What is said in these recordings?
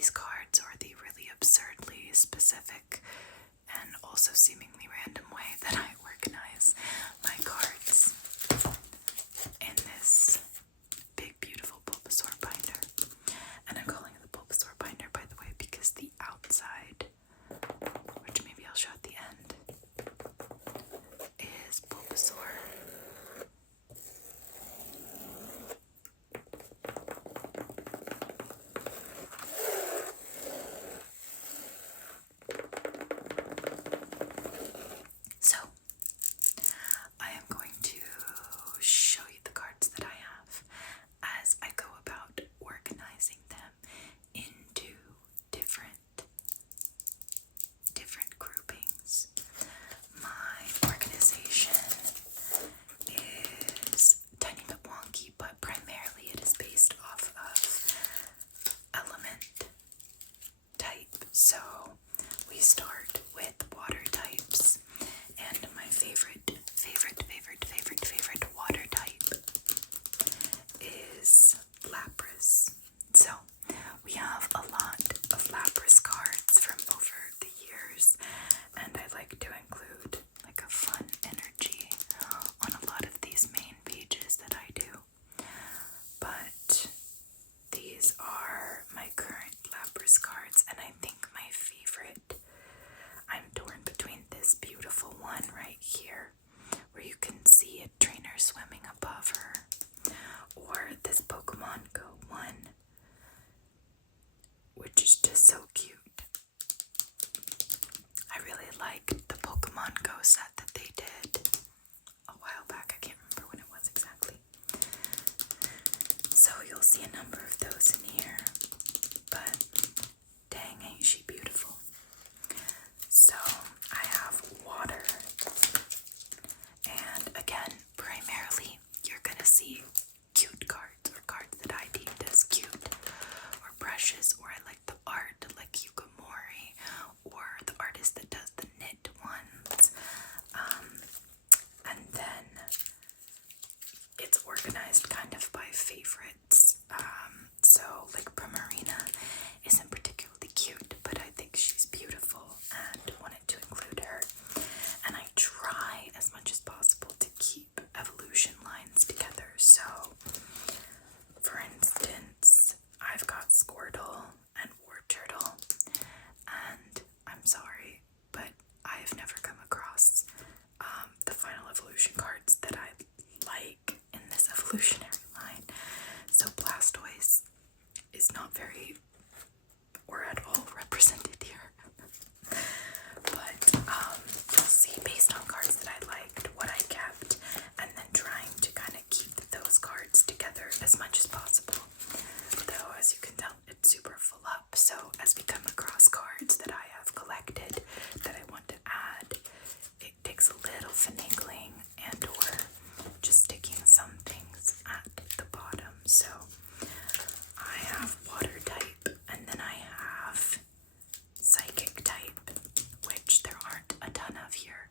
these cards or the really absurdly specific and also seemingly random way that I organize my cards in this big, beautiful Bulbasaur binder. And I'm calling it the Bulbasaur binder, by the way, because the outside, which maybe I'll show at the end, is Bulbasaur. So, I am going to show you the cards that I have as I go about organizing them into different groupings. My organization is tiny bit wonky, but primarily it is based off of element type. So we start with water types, and my favorite water type is Lapras. So we have a lot of Lapras cards from over the years, and I like to include like a fun energy on a lot of these main pages that I do. But these are my current Lapras cards, and I think my favorite, I'm torn between this beautiful one right here, where you can see a trainer swimming above her, or this Pokemon Go one, which is just so cute. I really like the Pokemon Go set that they did a while back. I can't remember when it was exactly. So you'll see a number of those in here, but dang, ain't she beautiful. So I have water, and again, primarily you're gonna see cute cards, or cards that I deemed as cute, or brushes, or I like the art like Yukamori, or the artist that does the knit ones. And then it's organized kind of by favorites. So like Primarina isn't particularly cute, but I think she's beautiful and wanted to include her. And I try as much as possible to keep evolution lines together. So for instance, I've got Squirtle and Wartortle, and I'm sorry, but I have never come across the final evolution cards that I like in this evolutionary line. So Blastoise is not very or at all represented here. But you'll see, based on cards that I liked, what I kept, and then trying to kind of keep those cards together as much as possible. Though, as you can tell, it's super full up. So as we come across cards that I have collected that I want to add, it takes a little finagling and or just sticking some things at the bottom. So I have water type, and then I have psychic type, which there aren't a ton of here.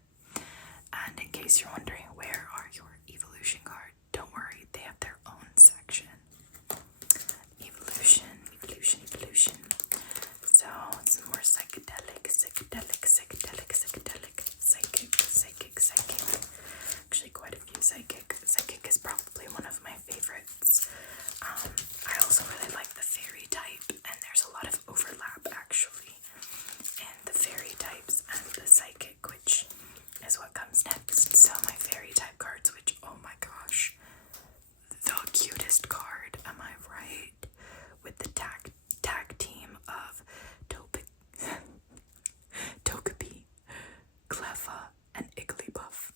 And in case you're wondering where are your evolution cards, don't worry, they have their own section. Evolution. So some more psychedelic, psychic. Actually quite a few psychic. Psychic is probably one of my favorites. I also really like the fairy type, and there's a lot of overlap actually in the fairy types and the psychic, which is what comes next. So my fairy type cards, which, oh my gosh, the cutest card, am I right? With the tag team of Togepi, Cleffa, and Igglybuff.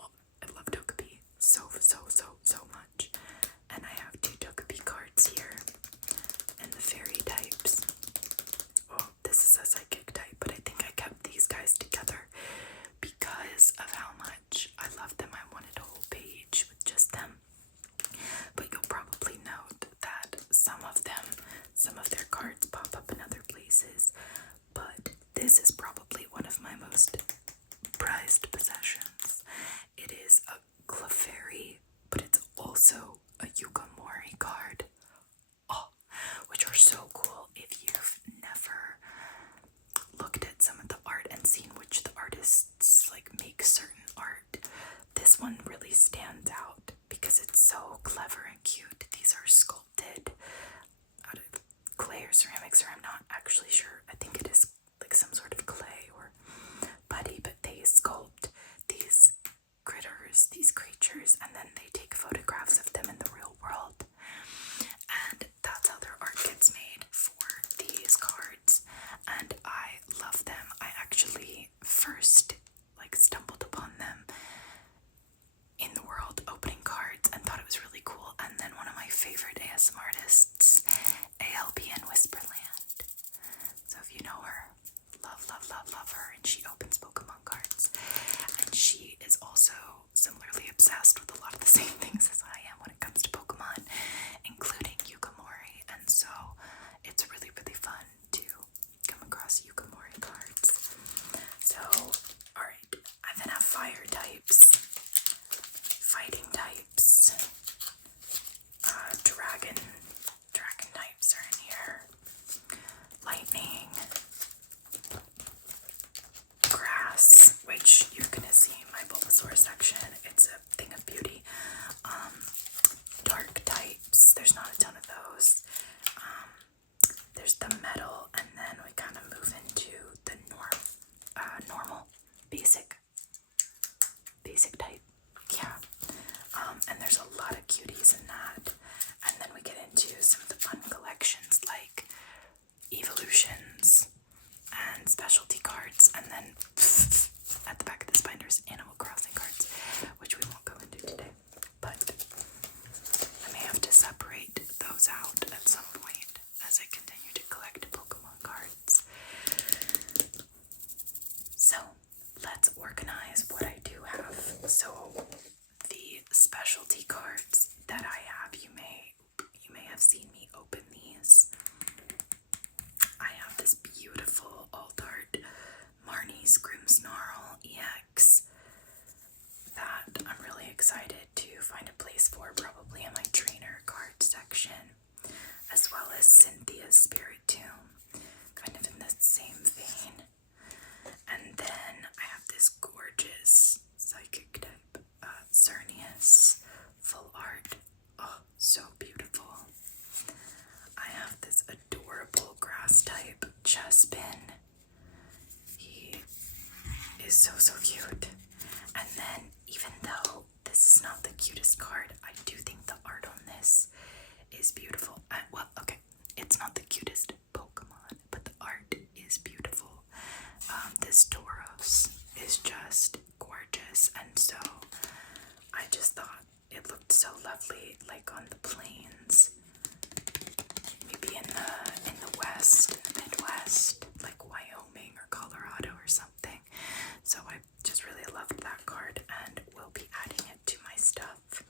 Oh, I love Togepi so much. And I have 2 Togepi cards here, and the fairy types. Oh, this is a psychic type, but I think I kept these guys together because of how much I love them. I wanted a whole page with just them. But you'll probably note that some of their cards pop up in other places. But this is probably one of my most prized possessions. It is a Clefairy, but it's also a Yukamori card. Oh, which are so cool if they're ceramics, or I'm not actually sure. I think it is like some sort of clay or putty, but they sculpt these critters, these creatures, and then they take photographs of them in the real world. And that's how their art gets made for these cards. And I love them. I actually first like stumbled upon them in the world opening cards and thought it was really cool. And then one of my favorite ASMR artists, ALB in Whisperland. So if you know her, love her. And she opens Pokemon cards. And she is also similarly obsessed with a lot of the same things as I am when it comes to Pokemon, including Yukimori. And so it's really, really fun to come across Yukimori cards. So, alright, I then have fire types, fighting types, dragon types are in here, lightning, grass, which you're gonna see in my Bulbasaur section. It's a thing of beauty. Dark types, there's not a ton of those. There's the metal, and then we kind of move into the normal, basic type. Yeah. And there's a lot of cuties in that. And then we get into some of the fun collections like evolutions and specialty cards, and then at the back of this binder is Animal Crossing cards, which we won't go into today, but I may have to separate those out at some point as I continue to collect Pokemon cards. So let's organize what I do have. So the specialty cards that I have, you may have seen me open these. I have this beautiful alt-art Marnie's Grimmsnarl EX that I'm really excited to find a place for, probably in my trainer card section, as well as Cynthia's Spirit Tomb, kind of in the same vein. And then I have this gorgeous psychic type, Cernius, full art. Oh, so beautiful. I have this adorable grass type Chespin. He is so cute. And then, even though this is not the cutest card, I do think the art on this is beautiful. Well, okay, it's not the cutest Pokemon, but the art is beautiful. This Tauros is just gorgeous, and so I just thought it looked so lovely, like on the plains, maybe in the west, in the Midwest, like Wyoming or Colorado or something. So I just really loved that card and will be adding it to my stuff.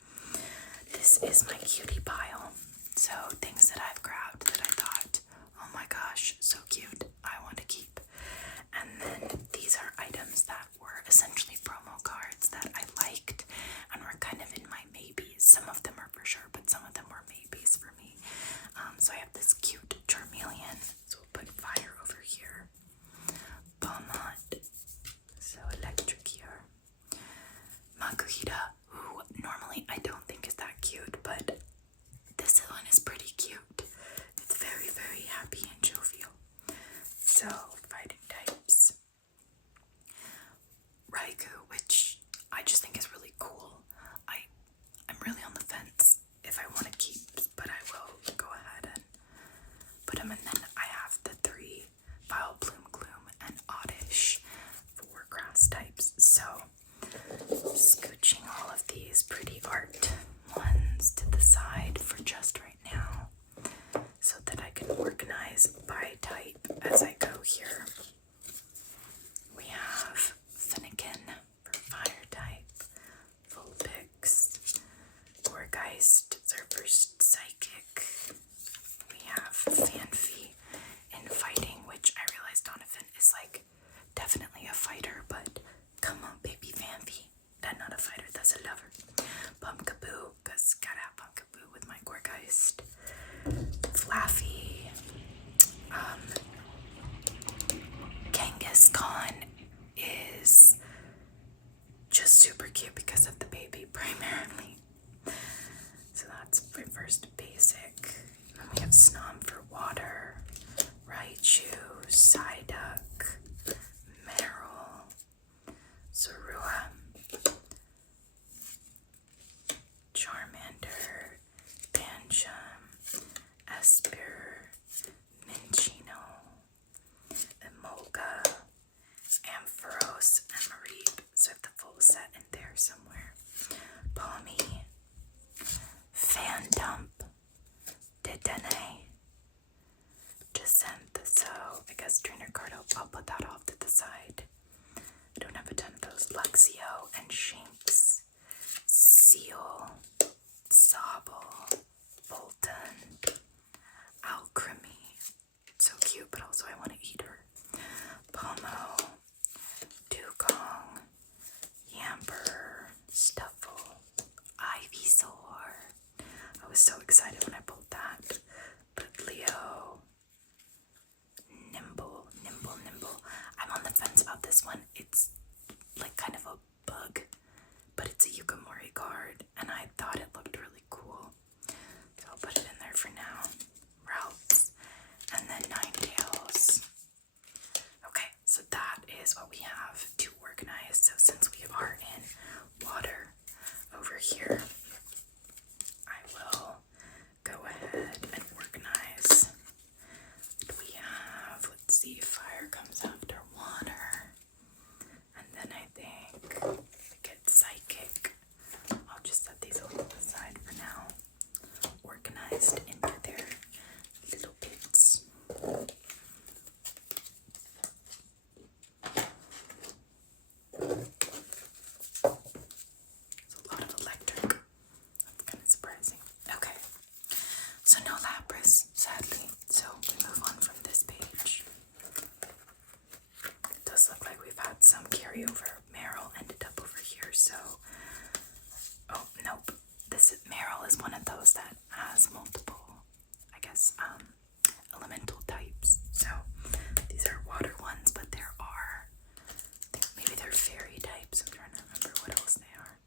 This is my cutie pile. So things that I've grabbed that I thought, oh my gosh, so cute, I want to keep. And then these are items that were essentially promo cards that I liked and were kind of in my maybes. Some of them are for sure, but some of them were maybes for me. So I have this cute Charmeleon. So we'll put fire over here. Beaumont. So electric here. Makuhita, who normally I don't think is that cute, but this one is pretty cute. It's very, very happy and jovial. So, fighting types. Raikou, which I just think is really cool. I'm really on the fence if I want to keep, but I will go ahead and put them in. Then I have the 3 Vile Bloom Gloom and Oddish for grass types. So, scooching all of these pretty art ones to the side for just right now, so that I can organize by type as I go here. We have Finnegan for fire type, Vulpix, Gourgeist is our first psychic. We have Fanfi in fighting, which I realize Donovan is like definitely a fighter, but come on, baby Fanfi. That's not a fighter, that's a lover. Pumpkaboo, because gotta have Pumpkaboo with my Gourgeist. Flaffy. Kangaskhan is just super cute because of the baby primarily. So that's my first basic. Psyduck, Meryl, Zorua, Charmander, Bansham, Esper, Minchino, Emolga, Ampharos, and Mareep. So I have the full set in there somewhere. Palmy, Fandump, Dedenne, Jacinth. So I guess trainer card, I'll put that off to the side. I don't have a ton of those. Luxio and Shinx, Seal, Sobble, Bolton, Alchemy. So cute, but also I want to eat her. Pomo, Dugong, Yamper, Stuffle, Ivysaur. I was so excited when I pulled that. But Leo, Nimble. I'm on the fence about this one. It's like kind of a bug, but it's a Yukimori card, and I thought it looked really cool. So I'll put it in there for now. Ralph's, and then Ninetales. Okay, so that is what we have to organize. So since we are in water over here, I will go ahead and organize. We have, let's see, fire comes after water. And then I think we get psychic. I'll just set these all aside for now. Organized into their little bits. It's a lot of electric. That's kind of surprising. Okay. So no Lapras, sadly. So we move on from this page. It does look like we've had some carryover. Meryl ended up over here, so... Oh, nope. Meryl is one of those that has multiple, I guess, elemental types. So these are water ones, but there are, maybe they're fairy types. I'm trying to remember what else they are.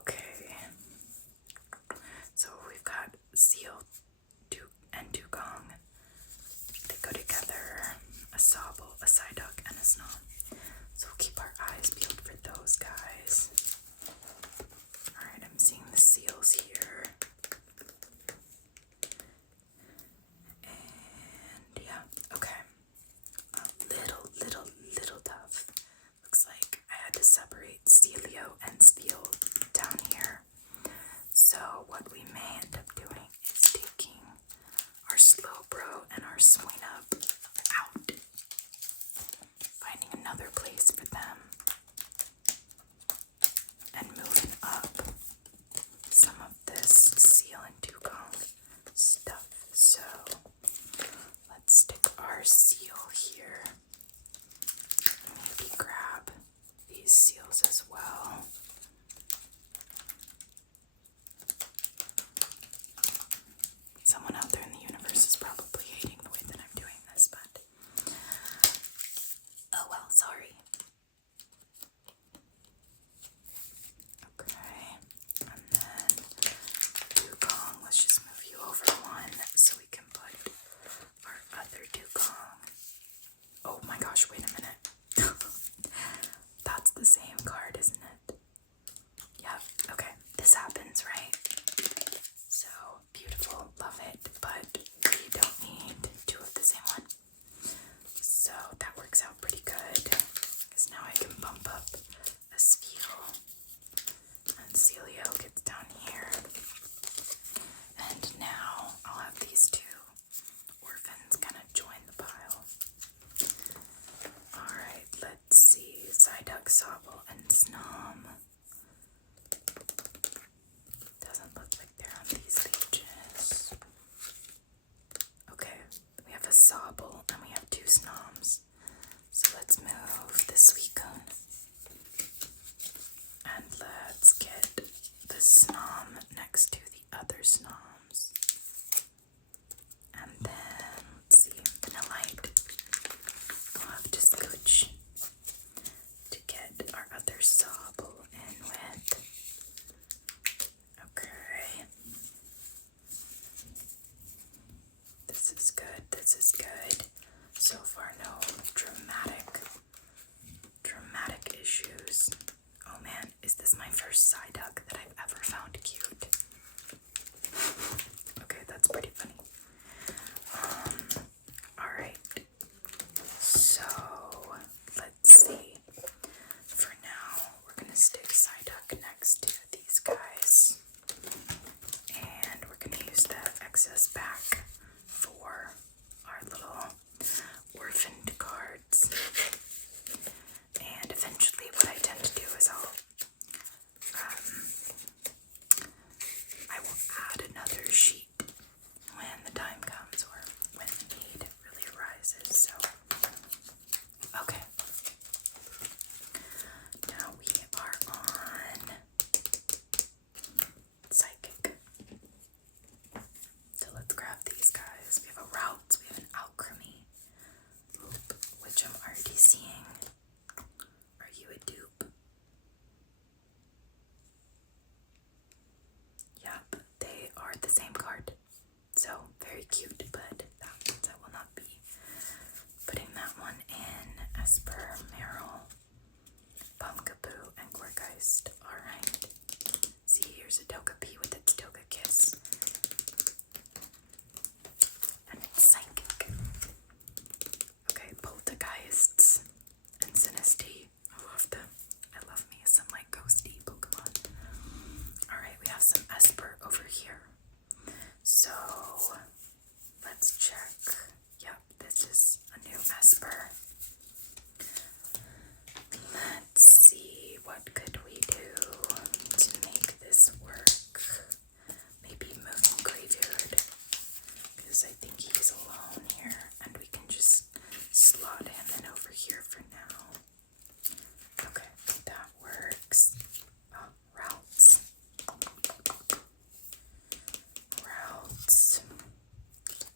Okay. So we've got Seal and Dugong. They go together. A Sobble, a Psyduck, and a Snom. So we'll keep our eyes peeled for those guys. Alright, I'm seeing the seals here. And yeah, okay. A little tough. Looks like I had to separate Steelio and Steel down here. So what we may end up doing is taking our Slowbro and our Swinub out. Finding another place for them. And moving up some of this Seal and Dugong stuff. So let's stick our Seal here. Maybe grab these Seals as well. Someone out there in the universe is probably hating the way that I'm doing this, but oh well, sorry. Okay, and then Dugong, let's just move you over one so we can put our other Dugong. Oh my gosh, wait a minute. That's the same card, isn't it? Yep, okay, this happens, right? So beautiful, love it, but we don't need two of the same one. So that works out pretty good, because now I can bump up a Spheal, and Celio gets down here, and now I'll have these two orphans kind of join the pile. Alright, let's see, Psyduck, Sobble, and Snom. Doesn't look like they're on these pages. Okay, we have a Sobble and we have two Snoms. So let's move the Suicune. And let's get the Snom next to the other Snoms. And then, let's see, Vanillite. We'll have to scooch to get our other Sobble in with. Okay. This is good, this is good. So far, no dramatic issues. Oh man, is this my first Psyduck that I've ever found cute? Okay, that's pretty funny. Alright. So, let's see. For now, we're gonna stick Psyduck next to these guys. And we're gonna use that excess back for our little orphaned cards. And eventually what I tend to do is I will add another sheet when the time comes or when the need really arises. So, okay. Now we are on Psychic. So let's grab these guys. We have a Route, we have an Alchemy, which I'm already seeing. Are you a dupe? Yep, they are the same card. So, very cute, but that means I will not be putting that one in. Esper, Meryl, Pumpkaboo, and Gorgeist. Alright. See, here's a Togepi with its Togekiss. And it's Psychic. Okay, Poltergeists and Sinistea. I love them. I love me some like ghosty Pokemon. Alright, we have some Esper over here. So let's check. Yep, this is a new Esper. Let's see, what could we do to make this work? Maybe Moon Graveyard, because I think he's alone here, and we can just slot him in over here for now. Okay, that works. Oh, Routes.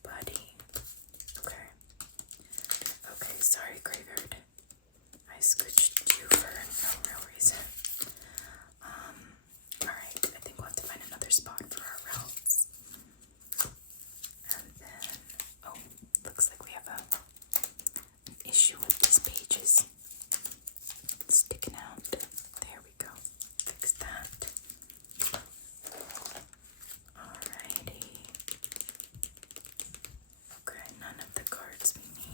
Buddy. Okay. Okay, sorry, Graveyard. I scooched you for no real reason. Alright, I think we'll have to find another spot for our Routes. And then, oh, looks like we have an issue with these pages sticking out. There we go. Fix that. Alrighty. Okay, none of the cards we need.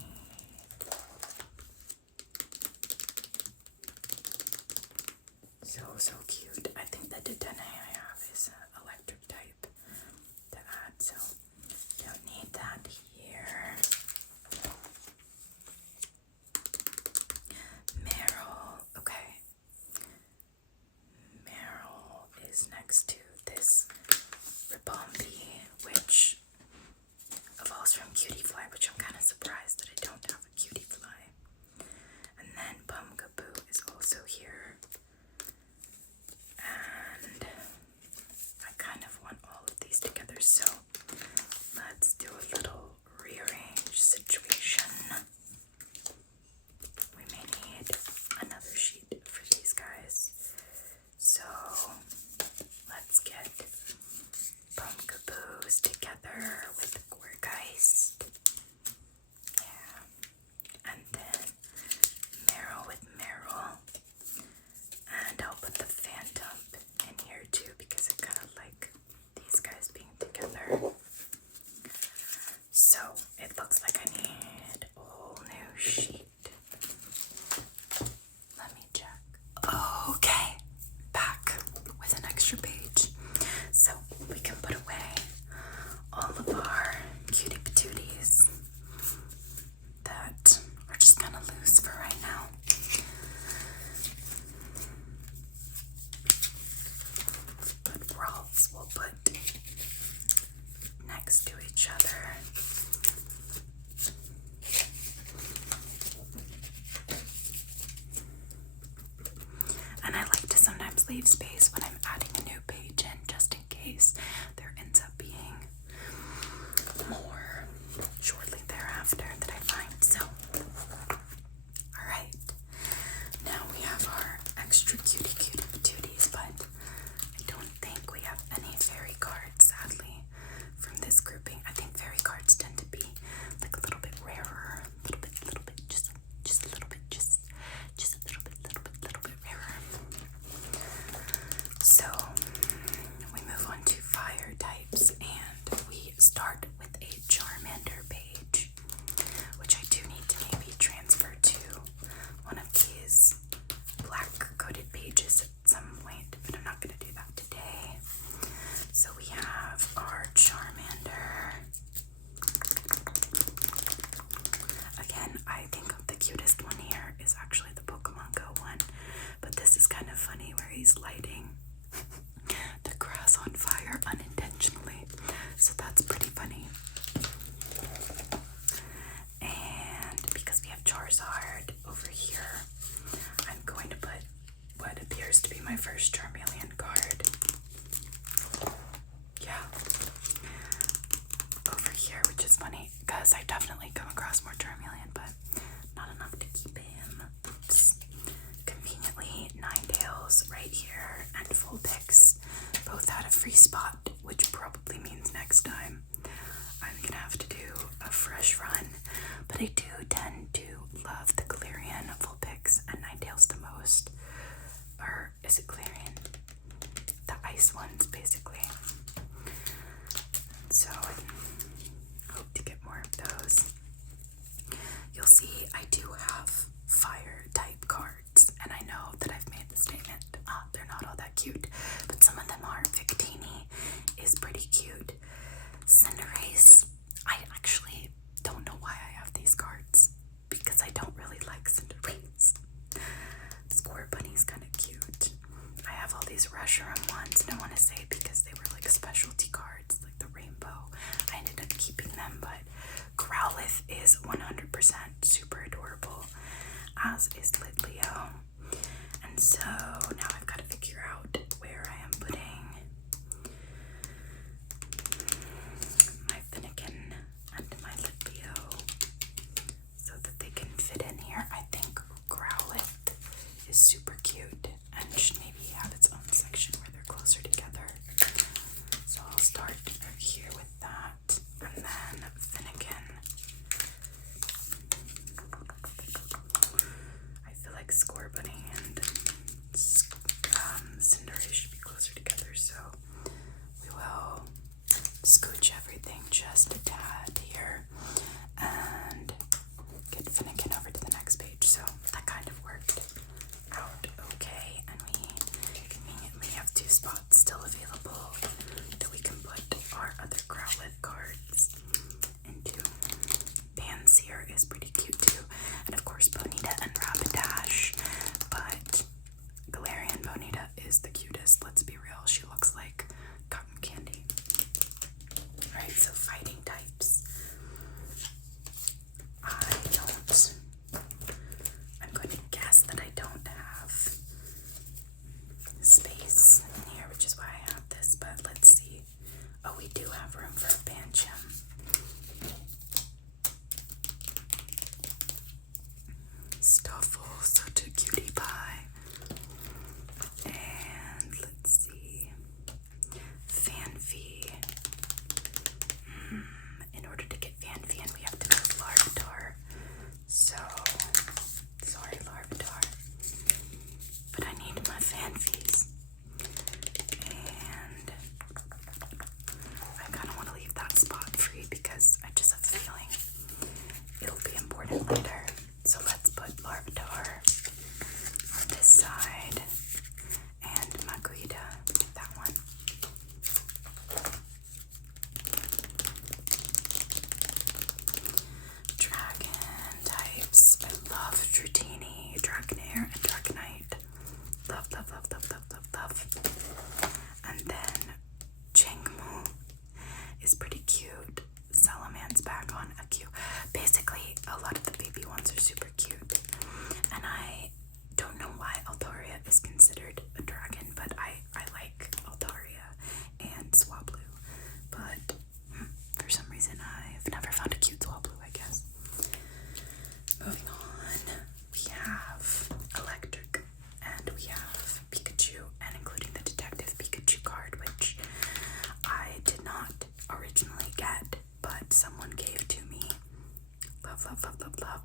So cute. I think the Dedenne I have is an electric type to add, so don't need that here. Meryl. Okay. Meryl is next to this Ribombi, which evolves from Cutiefly, which I'm kind of surprised that I don't have a Cutiefly. And then Pumpkaboo is also here. And I kind of want all of these together, so let's do a little rearrange situation. We may need another sheet for these guys. So let's get Pumpkaboos together with Gorgeist. Yeah. And then Meryl with Meryl. And I'll put the Phantom in here too because I kind of like these guys being together. So it looks like I need a whole new sheet. Let me check. Okay, back with an extra page. So we can put away all of our cutie patooties that are just kind of loose for right now. But Ralphs will put next to each other. And I like to sometimes leave space when I'm adding a new page in, just in case there ends up being more shortly thereafter that I find. So, alright, now we have our extra cutie patooties, but I don't think we have any fairy cards, sadly, from this grouping. I think fairy cards tend to be like a little bit rarer, a little because I definitely come across more Charmeleon, but not enough to keep him. Oops. Conveniently, Ninetales right here and Vulpix both had a free spot, which probably means next time I'm gonna have to do a fresh run. But I do tend to love the Galarian, Vulpix, and Ninetales the most. Or is it Galarian? The ice ones, basically. So I hope to get more of those. You'll see I do have fire type cards, and I know that I've made the statement, they're not all that cute, but some of them are. Victini is pretty cute. Cinderace, I actually don't know why I have these cards, because I don't really like Cinderace. Score Bunny's kind of cute. I have all these Reshiram ones, and I want to say because they were like specialty cards, like the rainbow, I ended up keeping them, but Growlithe is 100% super adorable, as is Litleo. And so now I've got to figure out where I am putting my Finnegan and my Litleo so that they can fit in here. I think Growlithe is super cute and should maybe have its own section where they're closer together. So I'll start here with that, and then Finnegan. I feel like Score Bunny and Cinderace should be closer together, so we will scooch everything just a tad here and get Finnegan over to the next page. So that kind of worked out okay, and we conveniently have 2 spots still available that we can put our other Growlithe cards into. Pansear is pretty cute too, and of course Bonita and Rapidash, but Galarian Bonita is the cutest, let's be real. She looks like cotton candy. Alright, so fighting types. I'm going to guess that I don't have space in here, which is why I have this, but let's see. Oh, we do have room for a Bancham. Stuffle, such a cutie pie. And let's see. Fanfy. In order to get Fanfy, and we have to go Larvitar. So, sorry Larvitar, but I need my Fanfys. And I kind of want to leave that spot free because I just have a feeling it'll be important later. So let's put Larvitar on this side and Maguida, that one. Dragon types. I love Dratini, Dragonair, and Dragonite. Love, love, love, love, love, love, love. And then Changmu is pretty cute. Salaman's back on a Q. Basically, a lot of the baby ones are super cute. And I don't know why Altaria is considered a dragon, but I like Altaria and Swablu. But for some reason, I've never found a cute Swablu, I guess. Moving on, we have Electric, and we have Pikachu, and including the Detective Pikachu card, which I did not originally get, but someone gave to me. Love, love, love, love, love.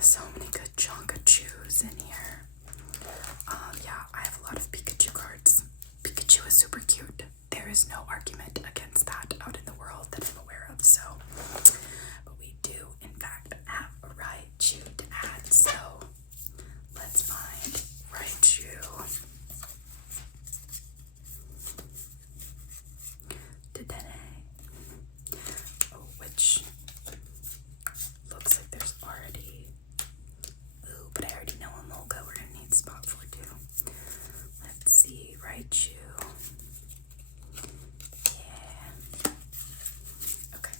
So many good Chonkachus in here. Yeah, I have a lot of Pikachu cards. Pikachu is super cute. There is no argument against that out in the world that I'm aware of, so. But we do, in fact, have a Raichu to add, so let's find Raichu. Today. Oh, which looks like there's already. Ooh, but I already know a Molga we're gonna need spot for too. Let's see, Raichu. Yeah. Okay.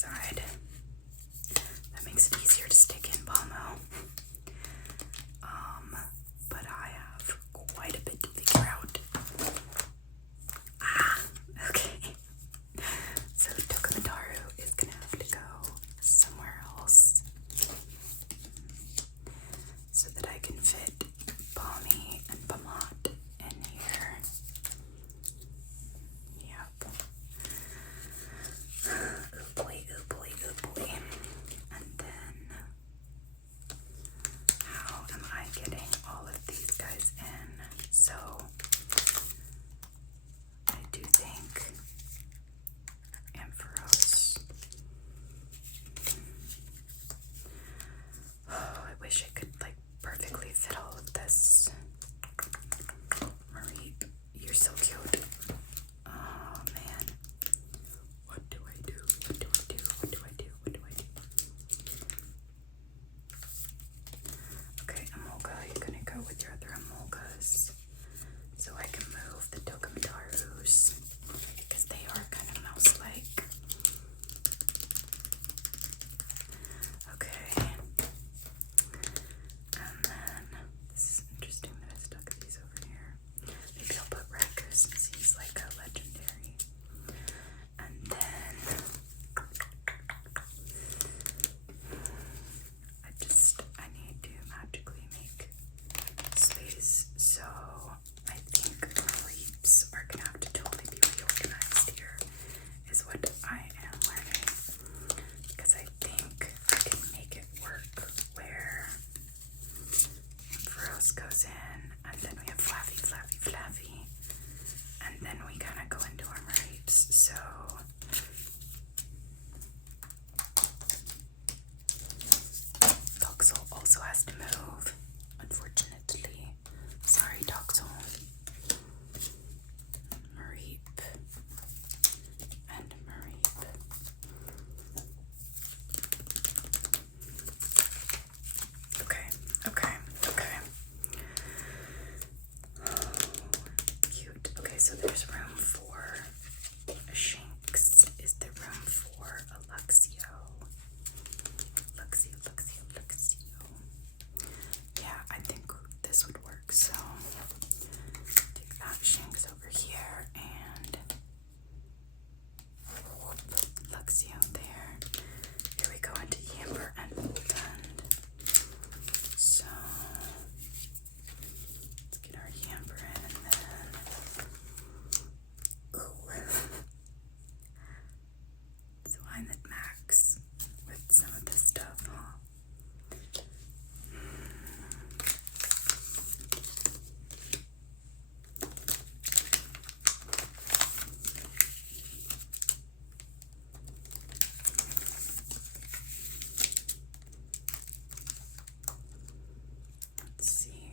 side. That makes it easier to stick in Pomo. But I have quite a bit to figure out. Okay. So Tokomataru is gonna have to go somewhere else so that I can fit Pommy and Pamat in here. Yep. Oh boy, oh boy, oh boy. And then how am I getting all of these guys in? So I do think Ampharos. Oh, I wish I could like perfectly fit all of this. Marie, you're so cute. Oh man. What do I do? What do I do? What do I do? What do I do? Okay, Amolga, you're gonna go with your other Amolgas. So I can move the Tokomatarus because they are kind of mouse-like. Okay. And then this is interesting that I stuck these over here. Maybe I'll put Raku since he's like a legendary. And then I need to magically make space. So I think reaps are gonna have to totally be reorganized here, is what I am learning. Because I think I can make it work where Rose goes in, and then we have Flaffy, Flaffy, Flaffy, and then we kind of go into our reaps. So Toxel also has to move, unfortunately. Sorry, Toxel. Mareep and Mareep. Okay, okay, okay. Oh, cute. Okay, so there's room for a Shinx. Is there room for a Luxio? Luxio, Luxio, Luxio. Yeah, I think this would work. So take that Shinx over here and Luxio there. Here we go into Yamper and Voltund. So let's get our Yamper in and then so I'm at max with some of this stuff, huh? Let's see.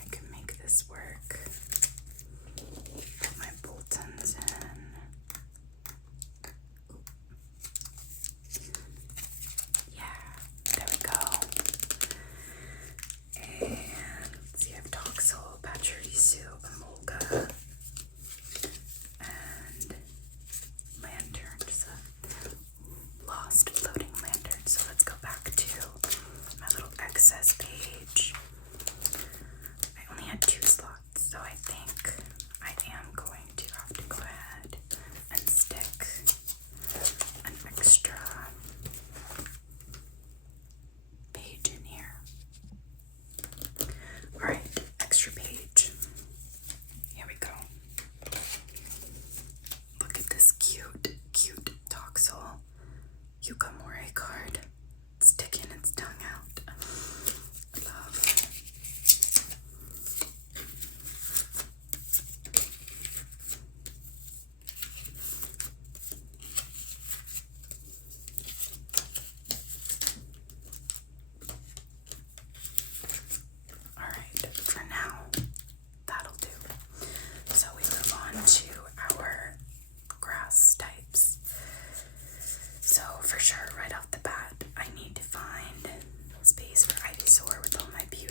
I can make this work. Put my Boltons in. Yeah, there we go. And let's see, I have Toxel, Pachirisu, Amolga, and Lantern, just a lost floating lantern. So let's go back to my little excess page. I only had 2 slots, so I think I am going to have to go ahead and stick an extra page in here. Alright, extra page. Here we go. Look at this cute, cute Toxel Yukamore card. Sticking its tongue out. Love. Alright, for now, that'll do. So we move on to our grass types. So for sure, right off the bat, I need to find space for Ivysaur with all my beauty.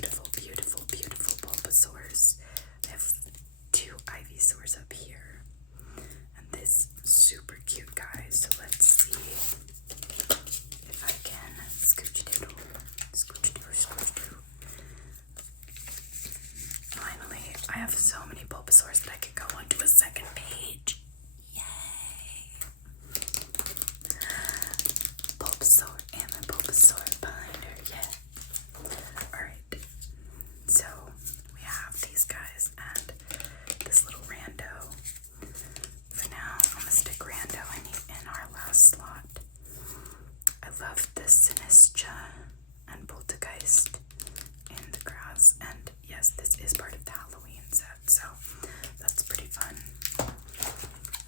have so many Bulbasaurs that I could go onto a second page. Yay! Bulbasaur and my Bulbasaur binder, yeah. Alright, so we have these guys and this little rando. For now, I'm gonna stick rando in our last slot. I love this Sinistra and Poltergeist in the grass, and yes, this is part of the Halloween set, so that's pretty fun.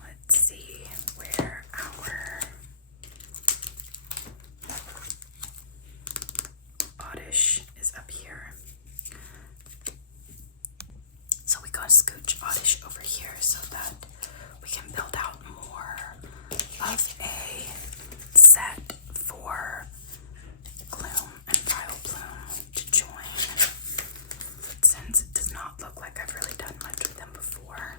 Let's see where our Oddish is up here. So we gotta scooch Oddish over here so that we can build out more of a set for Gloom and Vileplume to join, since it does not look like I've really done much with them before.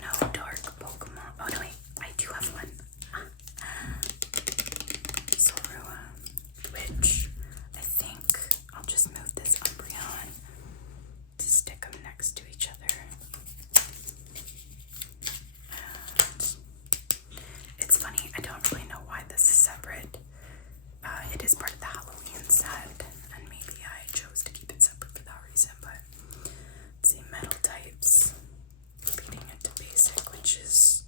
No dark Pokemon. Oh no, wait, I do have one. Sorua, which I think I'll just move this Umbreon to stick them next to each other. And it's funny, I don't really know why this is separate. It is part of the Halloween set, and maybe I chose to keep it separate for that reason, but let's see, metal types leading into basic, which is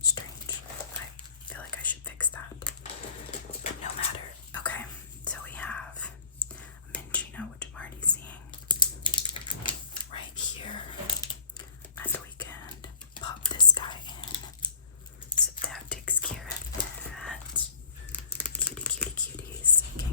strange. I feel like I should fix that, but no matter. Okay, so we have a Minchino, which I'm already seeing right here, and we can pop this guy in, so that takes care of that. Cutie, cutie, cuties. Okay.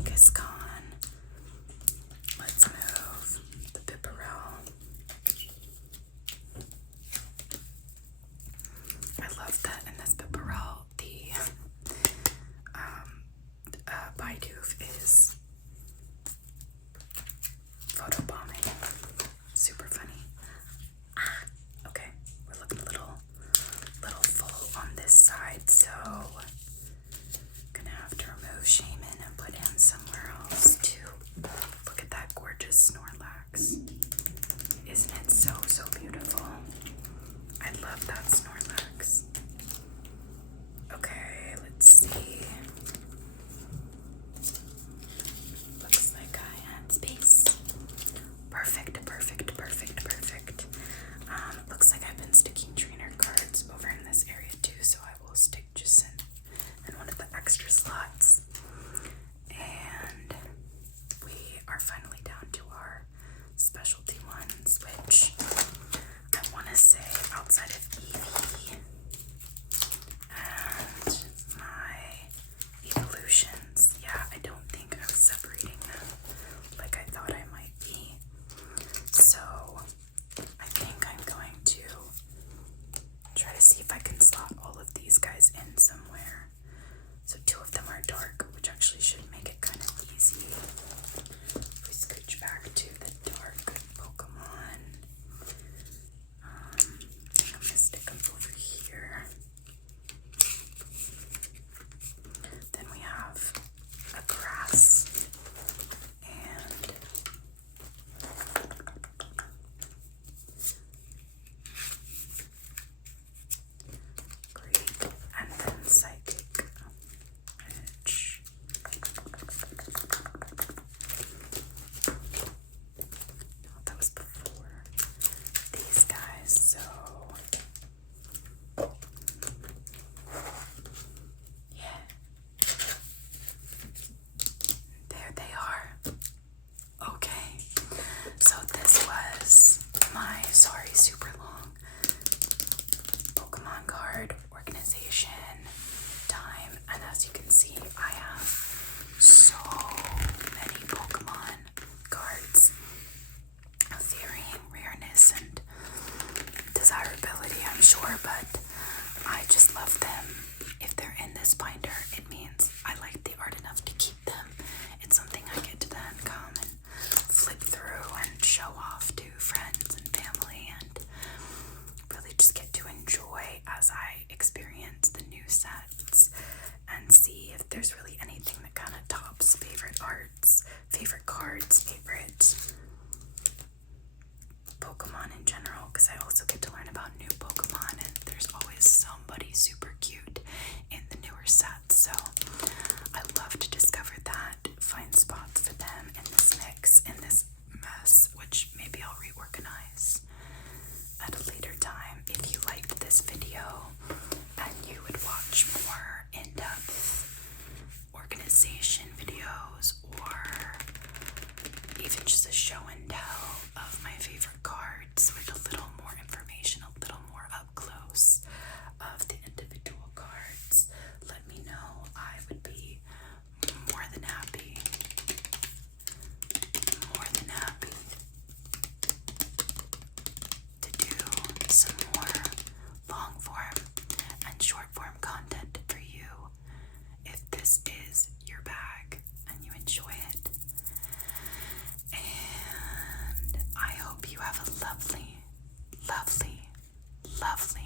organization videos or even just a show and tell of my favorite cards with a little more information, a little more up close of the individual cards, let me know. I would be more than happy. More than happy to do some more long form and short form content for you if this is your bag and you enjoy it. And I hope you have a lovely, lovely, lovely